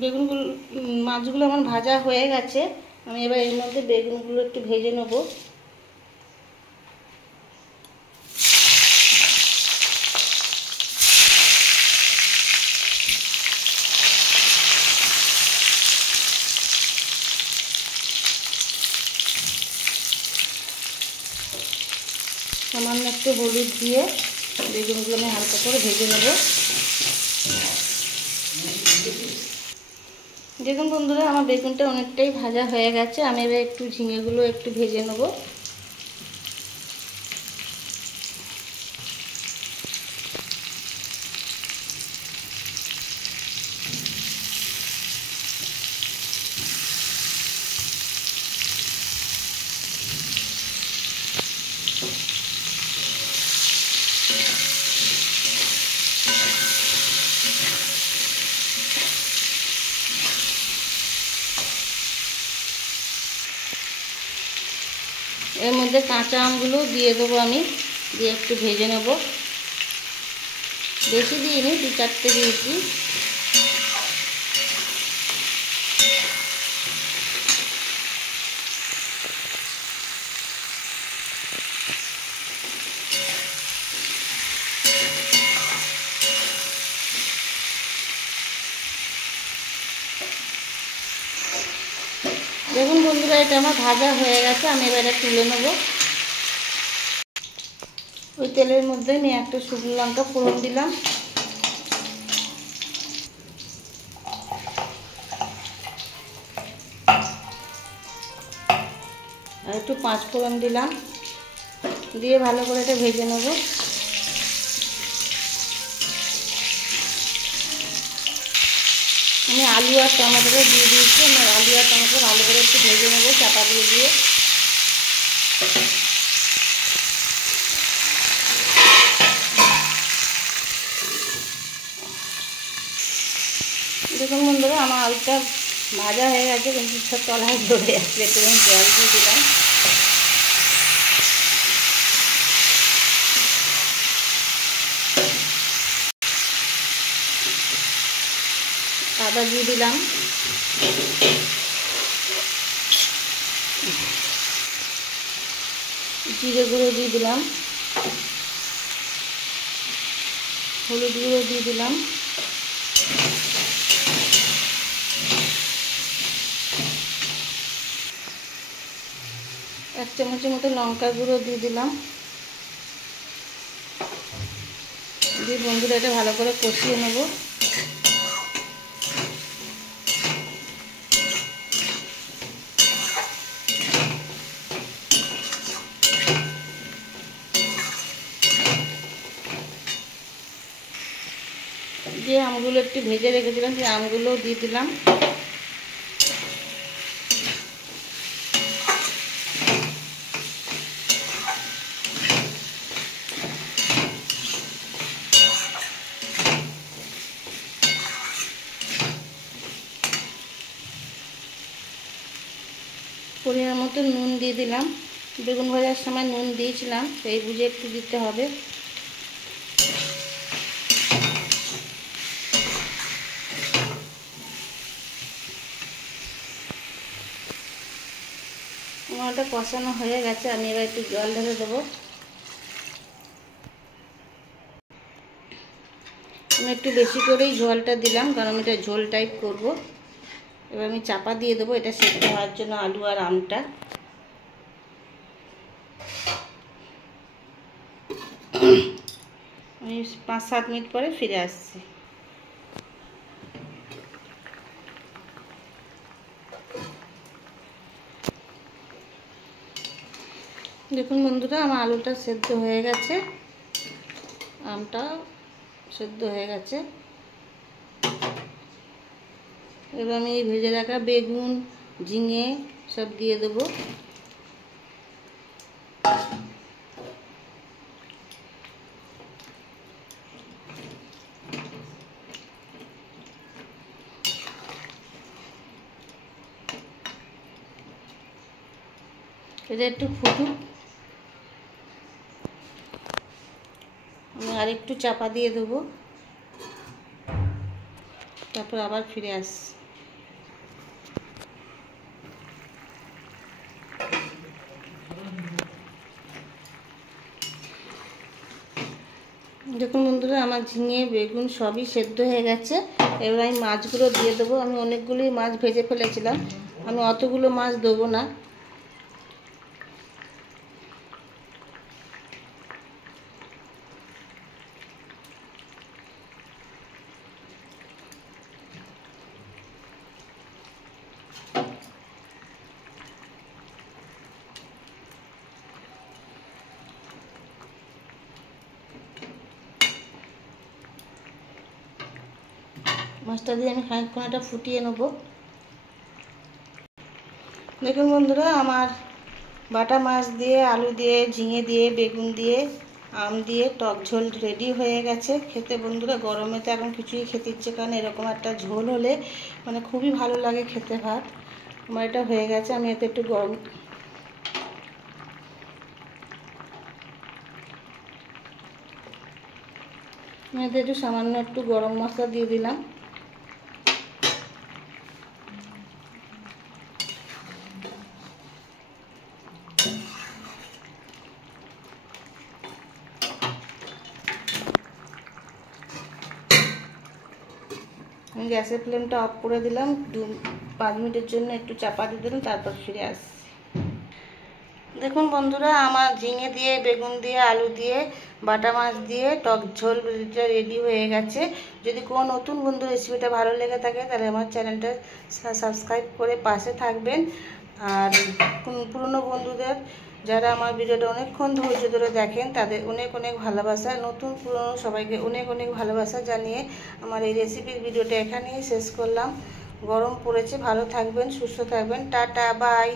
বেগুনগুলো মাছগুলো আমার ভাজা হয়ে গেছে। আমি এবার এর মধ্যে বেগুনগুলো একটু ভেজে নেব। সামান্য একটু হলুদ দিয়ে বেগুনগুলো আমি হালকা করে ভেজে নেব। দেখুন বন্ধুরা, আমার বেগুনটা অনেকটাই ভাজা হয়ে গেছে। আমি এবার একটু ঝিঙেগুলো একটু ভেজে নেব। এর মধ্যে কাঁচা আমগুলো দিয়ে দেবো, আমি দিয়ে একটু ভেজে নেব। বেশি দিইনি, 2-4টে দিয়েছি। দেখুন বন্ধুরা, এটা আমার ভাজা হয়ে গেছে। আমি এবার এটা তুলে নেব। ওই তেলের মধ্যে আমি একটা শুকনো লঙ্কা ফোড়ন দিলাম, আর একটু 5 ফোড়ন দিলাম, দিয়ে ভালো করে এটা ভেজে নেব। আমি আলু আর টমেটোটা দিয়ে দিয়েছি। আমি আলু আর টমেটো ভালো করে একটু ভেজে নেব চাপা দিয়ে দিয়ে। দেখুন বন্ধুরা, আমার আলুটা ভাজা হয়ে গেছে, কিন্তু সব তলায় ধরে যাচ্ছে। একটু জল দিয়ে দিলাম, আদা দিয়ে দিলাম, জিরে গুঁড়ো দিয়ে দিলাম, হলুদ গুঁড়ো দিয়ে দিলাম, এক চামচের মতো লঙ্কা গুঁড়ো দিয়ে দিলাম। দিয়ে বন্ধুরা এটা ভালো করে কষিয়ে নেব। যে আমগুলো একটু ভেজে রেখেছিলাম, সেই আমগুলোও দিয়ে দিলাম। পরিমাণ মতো নুন দিয়ে দিলাম। বেগুন ভাজার সময় নুন দিয়েছিলাম, সেই বুঝে একটু দিতে হবে। আমারটা কষানো হয়ে গেছে। আমি এবার একটু জল ঢেলে দেবো। আমি একটু বেশি করেই ঝোলটা দিলাম, কারণ এটা ঝোল টাইপ করব। এবার আমি চাপা দিয়ে দেবো এটা সেদ্ধ হওয়ার জন্য, আলু আর আমটা। আমি 5-7 মিনিট পরে ফিরে আসছি। দেখুন বন্ধুরা, আমার আলুটা সেদ্ধ হয়ে গেছে, আমটা সেদ্ধ হয়ে গেছে। এবার আমি এই ভেজে রাখা বেগুন, ঝিঙে সব দিয়ে দেবো। এটা একটু ফুটুক, আমি আরেকটু চাপা দিয়ে দেবো, তারপর আবার ফিরে আসছি। দেখুন বন্ধুরা, আমার ঝিঙে বেগুন সবই সেদ্ধ হয়ে গেছে। এবার আমি মাছগুলো দিয়ে দেবো। আমি অনেকগুলোই মাছ ভেজে ফেলেছিলাম, আমি অতগুলো মাছ দেবো না। মাছটা দিয়ে আমি খানিকক্ষণ এটা ফুটিয়ে নেব। দেখুন বন্ধুরা, আমার বাটা মাছ দিয়ে, আলু দিয়ে, ঝিঙে দিয়ে, বেগুন দিয়ে, আম দিয়ে টক ঝোল রেডি হয়ে গেছে। খেতে বন্ধুরা গরমে তো এখন কিছুই খেতে ইচ্ছে, কারণ এরকম একটা ঝোল হলে মানে খুবই ভালো লাগে খেতে ভাত। আমার এটা হয়ে গেছে। আমি এতে একটু সামান্য একটু গরম মশলা দিয়ে দিলাম। আমি গ্যাসের ফ্লেমটা অফ করে দিলাম। 5 মিনিটের জন্য একটু চাপা দিয়ে দিলাম, তারপর ফিরে আসছি। দেখুন বন্ধুরা, আমার ঝিঙে দিয়ে, বেগুন দিয়ে, আলু দিয়ে, বাটা মাছ দিয়ে টক ঝোল রেডি হয়ে গেছে। যদি কোনো নতুন বন্ধু রেসিপিটা ভালো লেগে থাকে তাহলে আমার চ্যানেলটা সাবস্ক্রাইব করে পাশে থাকবেন। আর পুরনো বন্ধুদের যারা আমার ভিডিওটা অনেকক্ষণ ধৈর্য ধরে দেখেন তাদের অনেক অনেক ভালোবাসা। নতুন পুরনো সবাইকে অনেক অনেক ভালোবাসা জানিয়ে আমার এই রেসিপির ভিডিওটা এখানেই শেষ করলাম। গরম পড়েছে, ভালো থাকবেন, সুস্থ থাকবেন, টাটা বাই।